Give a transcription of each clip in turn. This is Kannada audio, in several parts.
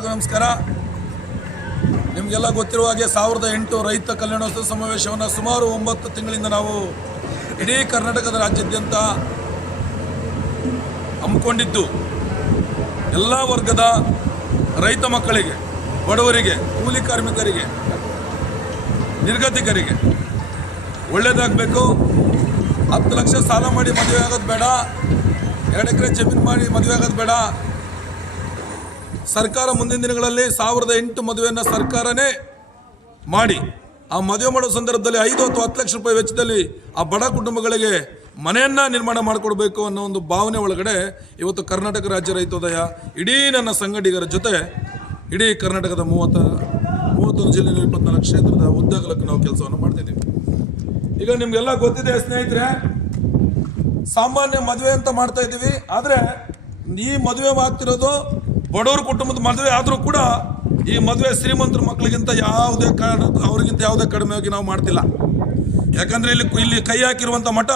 ಎಲ್ಲರಿಗೂ ನಮಸ್ಕಾರ. ನಿಮಗೆಲ್ಲ ಗೊತ್ತಿರುವ ಹಾಗೆ 1008 ರೈತ ಕಲ್ಯಾಣೋತ್ಸವ ಸಮಾವೇಶವನ್ನು ಸುಮಾರು 9 ತಿಂಗಳಿಂದ ನಾವು ಇಡೀ ಕರ್ನಾಟಕದ ರಾಜ್ಯಾದ್ಯಂತ ಹಮ್ಮಿಕೊಂಡಿದ್ದು ಎಲ್ಲ ವರ್ಗದ ರೈತ ಮಕ್ಕಳಿಗೆ, ಬಡವರಿಗೆ, ಕೂಲಿ ಕಾರ್ಮಿಕರಿಗೆ, ನಿರ್ಗತಿಕರಿಗೆ ಒಳ್ಳೆಯದಾಗಬೇಕು. 10 ಲಕ್ಷ ಸಾಲ ಮಾಡಿ ಮದುವೆ ಆಗೋದು ಬೇಡ, 2 ಎಕರೆ ಜಮೀನು ಮಾಡಿ ಮದುವೆ ಆಗೋದು ಬೇಡ. ಸರ್ಕಾರ ಮುಂದಿನ ದಿನಗಳಲ್ಲಿ 1008 ಮದುವೆಯನ್ನು ಸರ್ಕಾರನೇ ಮಾಡಿ ಆ ಮದುವೆ ಮಾಡೋ ಸಂದರ್ಭದಲ್ಲಿ 5 ಅಥವಾ 10 ಲಕ್ಷ ರೂಪಾಯಿ ವೆಚ್ಚದಲ್ಲಿ ಆ ಬಡ ಕುಟುಂಬಗಳಿಗೆ ಮನೆಯನ್ನು ನಿರ್ಮಾಣ ಮಾಡಿಕೊಡ್ಬೇಕು ಅನ್ನೋ ಒಂದು ಭಾವನೆ ಒಳಗಡೆ ಇವತ್ತು ಕರ್ನಾಟಕ ರಾಜ್ಯ ರೈತೋದಯ ಇಡೀ ನನ್ನ ಸಂಘಟಿಗರ ಜೊತೆ ಇಡೀ ಕರ್ನಾಟಕದ 31 ಜಿಲ್ಲೆಯಲ್ಲಿ 24 ಕ್ಷೇತ್ರದ ಉದ್ದಗಲಕ್ಕೂ ನಾವು ಕೆಲಸವನ್ನು ಮಾಡ್ತಿದ್ದೀವಿ. ಈಗ ನಿಮಗೆಲ್ಲ ಗೊತ್ತಿದೆ ಸ್ನೇಹಿತರೆ, ಸಾಮಾನ್ಯ ಮದುವೆ ಅಂತ ಮಾಡ್ತಾ ಇದ್ದೀವಿ. ಆದರೆ ಈ ಮದುವೆ ಆಗ್ತಿರೋದು ಬಡವರ ಕುಟುಂಬದ ಮದುವೆ ಆದರೂ ಕೂಡ ಈ ಮದುವೆ ಶ್ರೀಮಂತರ ಮಕ್ಕಳಿಗಿಂತ ಅವ್ರಿಗಿಂತ ಯಾವುದೇ ಕಡಿಮೆಯಾಗಿ ನಾವು ಮಾಡ್ತಿಲ್ಲ. ಯಾಕಂದರೆ ಇಲ್ಲಿ ಕೈ ಹಾಕಿರುವಂಥ ಮಠ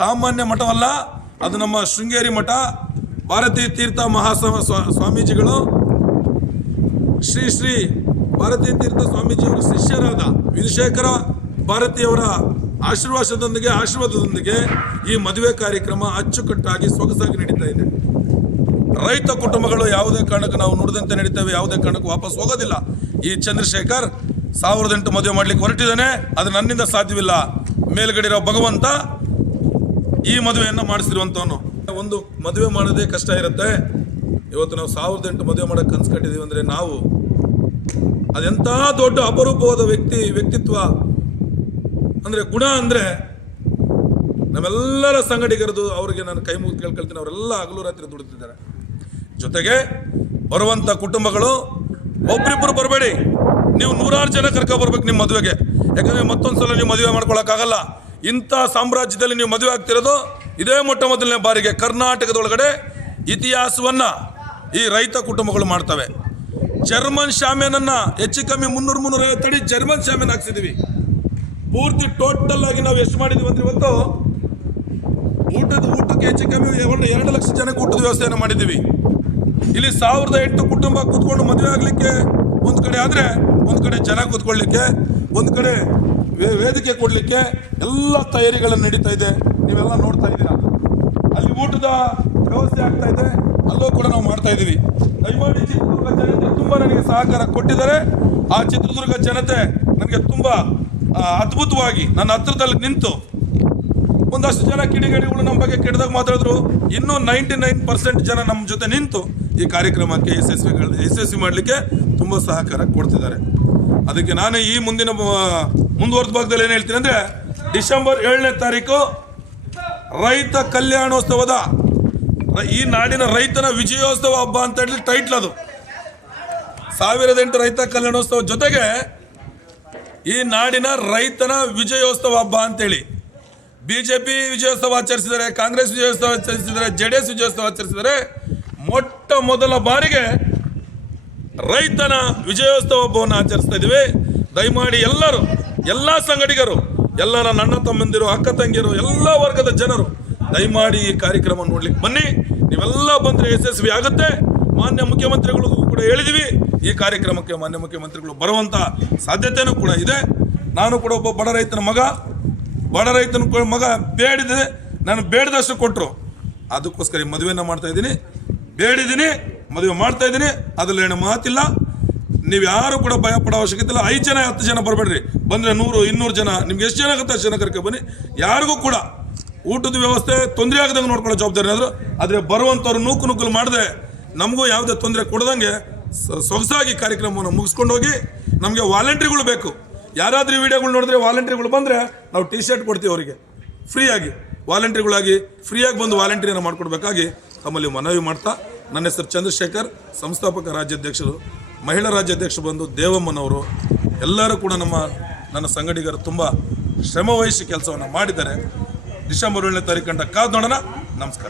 ಸಾಮಾನ್ಯ ಮಠವಲ್ಲ, ಅದು ನಮ್ಮ ಶೃಂಗೇರಿ ಮಠ. ಭಾರತೀ ತೀರ್ಥ ಸ್ವಾಮೀಜಿಗಳು ಶ್ರೀ ಭಾರತೀ ತೀರ್ಥ ಸ್ವಾಮೀಜಿಯವರ ಶಿಷ್ಯರಾದ ವಿಧುಶೇಖರ ಭಾರತಿಯವರ ಆಶೀರ್ವಾದದೊಂದಿಗೆ ಈ ಮದುವೆ ಕಾರ್ಯಕ್ರಮ ಅಚ್ಚುಕಟ್ಟಾಗಿ ಸೊಗಸಾಗಿ ನಡೀತಾ ಇದೆ. ರೈತ ಕುಟುಂಬಗಳು ಯಾವುದೇ ಕಾರಣಕ್ಕೂ ನಾವು ನುಡಿದಂತೆ ನಡೀತೇವೆ, ಯಾವುದೇ ಕಾರಣಕ್ಕೂ ವಾಪಸ್ ಹೋಗೋದಿಲ್ಲ. ಈ ಚಂದ್ರಶೇಖರ್ 1008 ಮದುವೆ ಮಾಡ್ಲಿಕ್ಕೆ ಹೊರಟಿದ್ದಾನೆ, ಅದು ನನ್ನಿಂದ ಸಾಧ್ಯವಿಲ್ಲ. ಮೇಲ್ಗಡೆ ಭಗವಂತ ಈ ಮದುವೆಯನ್ನು ಮಾಡಿಸಿರುವಂಥವನು. ಒಂದು ಮದುವೆ ಮಾಡೋದೇ ಕಷ್ಟ ಇರುತ್ತೆ. ಇವತ್ತು ನಾವು 1008 ಮದುವೆ ಮಾಡೋಕ್ಕೆ ಕನ್ಸ್ಕೊಂಡಿದ್ದೀವಿ ಅಂದರೆ ನಾವು ಅದೆಂಥ ದೊಡ್ಡ ಅಪರೂಪವಾದ ವ್ಯಕ್ತಿತ್ವ ಅಂದರೆ ಗುಣ ಅಂದರೆ ನಮ್ಮೆಲ್ಲರ ಸಂಘಟಿಗರದು. ಅವರಿಗೆ ನಾನು ಕೈ ಮುಗಿದು ಕೇಳ್ಕೊಳ್ತೀನಿ, ಅವರೆಲ್ಲ ಹಗಲು ರಾತ್ರಿ ದುಡಿತಿದ್ದಾರೆ. ಜೊತೆಗೆ ಬರುವಂಥ ಕುಟುಂಬಗಳು ಒಬ್ಬರಿಬ್ಬರು ಬರಬೇಡಿ, ನೀವು 100 ಜನ ಕರ್ಕೊಬರ್ಬೇಕು ನಿಮ್ಮ ಮದುವೆಗೆ. ಯಾಕಂದರೆ ಮತ್ತೊಂದು ಸಲ ನೀವು ಮದುವೆ ಮಾಡ್ಕೊಳಕ್ಕಾಗಲ್ಲ. ಇಂಥ ಸಾಮ್ರಾಜ್ಯದಲ್ಲಿ ನೀವು ಮದುವೆ ಆಗ್ತಿರೋದು ಇದೇ ಮೊದಲನೇ ಬಾರಿಗೆ ಕರ್ನಾಟಕದೊಳಗಡೆ ಇತಿಹಾಸವನ್ನು ಈ ರೈತ ಕುಟುಂಬಗಳು ಮಾಡ್ತವೆ. ಜರ್ಮನ್ ಶಾಮಿಯಾನನ್ನು ಹೆಚ್ಚು ಕಮ್ಮಿ 300-350 ಅಡಿ ಜರ್ಮನ್ ಶಾಮಿಯಾನ ಹಾಕ್ಸಿದ್ದೀವಿ. ಪೂರ್ತಿ ಟೋಟಲ್ ಆಗಿ ನಾವು ಎಷ್ಟು ಮಾಡಿದ್ದೀವಿ ಅಂದರೆ ಇವತ್ತು ಊಟಕ್ಕೆ ಹೆಚ್ಚು ಕಮ್ಮಿ 2 ಲಕ್ಷ ಜನಕ್ಕೆ ಊಟದ ವ್ಯವಸ್ಥೆಯನ್ನು ಮಾಡಿದ್ದೀವಿ. ಇಲ್ಲಿ 1008 ಕುಟುಂಬ ಕೂತ್ಕೊಂಡು ಮದುವೆ ಆಗಲಿಕ್ಕೆ ಒಂದು ಕಡೆ ಆದರೆ, ಒಂದು ಕಡೆ ಜನ ಕೂತ್ಕೊಳ್ಳಿಕ್ಕೆ, ಒಂದು ಕಡೆ ವೇದಿಕೆ ಕೊಡಲಿಕ್ಕೆ ಎಲ್ಲ ತಯಾರಿಗಳನ್ನು ನಡೀತಾ ಇದೆ. ನೀವೆಲ್ಲ ನೋಡ್ತಾ ಇದ್ದೀರಾ. ಅಲ್ಲಿ ಊಟದ ವ್ಯವಸ್ಥೆ ಆಗ್ತಾ ಇದೆ, ಅಲ್ಲೂ ಕೂಡ ನಾವು ಮಾಡ್ತಾ ಇದ್ದೀವಿ. ದಯಮಾಡಿ ಚಿತ್ರದುರ್ಗ ಜನತೆ ತುಂಬ ನನಗೆ ಸಹಕಾರ ಕೊಟ್ಟಿದ್ದಾರೆ. ಆ ಚಿತ್ರದುರ್ಗ ಜನತೆ ನನಗೆ ತುಂಬ ಅದ್ಭುತವಾಗಿ ನನ್ನ ಹತ್ರದಲ್ಲಿ ನಿಂತು ಒಂದಷ್ಟು ಜನ ಕಿಡಿಗೇಡಿಗಳು ನಮ್ಮ ಬಗ್ಗೆ ಕೆಟ್ಟದಾಗ ಮಾತಾಡಿದ್ರು. ಇನ್ನೂ 99% ಜನ ನಮ್ಮ ಜೊತೆ ನಿಂತು ಈ ಕಾರ್ಯಕ್ರಮಕ್ಕೆ ಯಶಸ್ವಿ ಮಾಡಲಿಕ್ಕೆ ತುಂಬ ಸಹಕಾರ ಕೊಡ್ತಿದ್ದಾರೆ. ಅದಕ್ಕೆ ನಾನು ಈ ಮುಂದುವರೆದ ಭಾಗದಲ್ಲಿ ಏನು ಹೇಳ್ತೀನಿ ಅಂದರೆ, ಡಿಸೆಂಬರ್ 7ನೇ ತಾರೀಕು ರೈತ ಕಲ್ಯಾಣೋತ್ಸವದ ಈ ನಾಡಿನ ರೈತನ ವಿಜಯೋತ್ಸವ ಹಬ್ಬ ಅಂತ ಹೇಳಿ ಟೈಟ್ಲ್. ಅದು 1008 ರೈತ ಕಲ್ಯಾಣೋತ್ಸವ ಜೊತೆಗೆ ಈ ನಾಡಿನ ರೈತನ ವಿಜಯೋತ್ಸವ ಹಬ್ಬ ಅಂತೇಳಿ BJP ವಿಜಯೋತ್ಸವ ಆಚರಿಸಿದರೆ, ಕಾಂಗ್ರೆಸ್ ವಿಜಯೋತ್ಸವ ಆಚರಿಸಿದರೆ, JDS ವಿಜಯೋತ್ಸವ ಆಚರಿಸಿದರೆ, ಮೊಟ್ಟ ಮೊದಲ ಬಾರಿಗೆ ರೈತನ ವಿಜಯೋತ್ಸವ ಹಬ್ಬವನ್ನು ಆಚರಿಸ್ತಾ ಇದ್ದೀವಿ. ದಯಮಾಡಿ ಎಲ್ಲರೂ, ಎಲ್ಲ ಸಂಘಟಿಗರು, ಎಲ್ಲರ ನನ್ನ ತಮ್ಮಂದಿರು, ಅಕ್ಕ ತಂಗಿಯರು, ಎಲ್ಲ ವರ್ಗದ ಜನರು ದಯಮಾಡಿ ಈ ಕಾರ್ಯಕ್ರಮ ನೋಡ್ಲಿಕ್ಕೆ ಬನ್ನಿ. ನೀವೆಲ್ಲ ಬಂದರೆ ಯಶಸ್ವಿ ಆಗುತ್ತೆ. ಮಾನ್ಯ ಮುಖ್ಯಮಂತ್ರಿಗಳಿಗೂ ಕೂಡ ಹೇಳಿದ್ದೀವಿ, ಈ ಕಾರ್ಯಕ್ರಮಕ್ಕೆ ಮಾನ್ಯ ಮುಖ್ಯಮಂತ್ರಿಗಳು ಬರುವಂಥ ಸಾಧ್ಯತೆಯೂ ಕೂಡ ಇದೆ. ನಾನು ಕೂಡ ಒಬ್ಬ ಬಡ ರೈತನ ಮಗ ಬೇಡಿದೆ, ನಾನು ಬೇಡದಷ್ಟು ಕೊಟ್ಟರು. ಅದಕ್ಕೋಸ್ಕರ ಈ ಮದುವೆನ ಮಾಡ್ತಾ ಇದ್ದೀನಿ, ಬೇಡಿದ್ದೀನಿ, ಮದುವೆ ಮಾಡ್ತಾ ಇದ್ದೀನಿ. ಅದರಲ್ಲಿ ಏನು ಮಾತಿಲ್ಲ. ನೀವು ಯಾರು ಕೂಡ ಭಯ ಪಡೋ ಅವಶ್ಯಕತೆ ಇಲ್ಲ. 5 ಜನ 10 ಜನ ಬರಬೇಡ್ರಿ, ಬಂದರೆ 100-200 ಜನ, ನಿಮ್ಗೆ ಎಷ್ಟು ಜನ ಆಗುತ್ತೆ ಅಷ್ಟು ಜನ ಕರ್ಕೊ ಬನ್ನಿ. ಯಾರಿಗೂ ಕೂಡ ಊಟದ ವ್ಯವಸ್ಥೆ ತೊಂದರೆ ಆಗದಂಗೆ ನೋಡ್ಕೊಳ್ಳೋ ಜವಾಬ್ದಾರಿ ಆದರೂ. ಆದರೆ ಬರುವಂಥವ್ರು ನೂಕುಲು ಮಾಡದೆ, ನಮಗೂ ಯಾವುದೇ ತೊಂದರೆ ಕೊಡದಂಗೆ ಸೊಗಸಾಗಿ ಕಾರ್ಯಕ್ರಮವನ್ನು ಮುಗಿಸ್ಕೊಂಡು ಹೋಗಿ. ನಮಗೆ ವಾಲಂಟ್ರಿಗಳು ಬೇಕು. ಯಾರಾದರೂ ಈ ವಿಡಿಯೋಗಳು ನೋಡಿದ್ರೆ ವಾಲಂಟ್ರಿಗಳು ಬಂದರೆ ನಾವು T-ಶರ್ಟ್ ಕೊಡ್ತೀವಿ ಅವರಿಗೆ ಫ್ರೀಯಾಗಿ. ವಾಲಂಟ್ರಿಗಳಾಗಿ ಫ್ರೀಯಾಗಿ ಬಂದು ವಾಲಂಟ್ರಿಯನ್ನು ಮಾಡಿಕೊಡ್ಬೇಕಾಗಿ ತಮ್ಮಲ್ಲಿ ಮನವಿ ಮಾಡ್ತಾ, ನನ್ನ ಹೆಸರು ಚಂದ್ರಶೇಖರ್, ಸಂಸ್ಥಾಪಕ ರಾಜ್ಯಾಧ್ಯಕ್ಷರು. ಮಹಿಳಾ ರಾಜ್ಯಾಧ್ಯಕ್ಷರು ಬಂದು ದೇವಮ್ಮನವರು. ಎಲ್ಲರೂ ಕೂಡ ನನ್ನ ಸಂಘಟಿಗರು ತುಂಬ ಶ್ರಮವಹಿಸಿ ಕೆಲಸವನ್ನು ಮಾಡಿದ್ದಾರೆ. ಡಿಸೆಂಬರ್ 7ನೇ ತಾರೀಕು ಗಂಟ ಕಾದು ನೋಡೋಣ. ನಮಸ್ಕಾರ.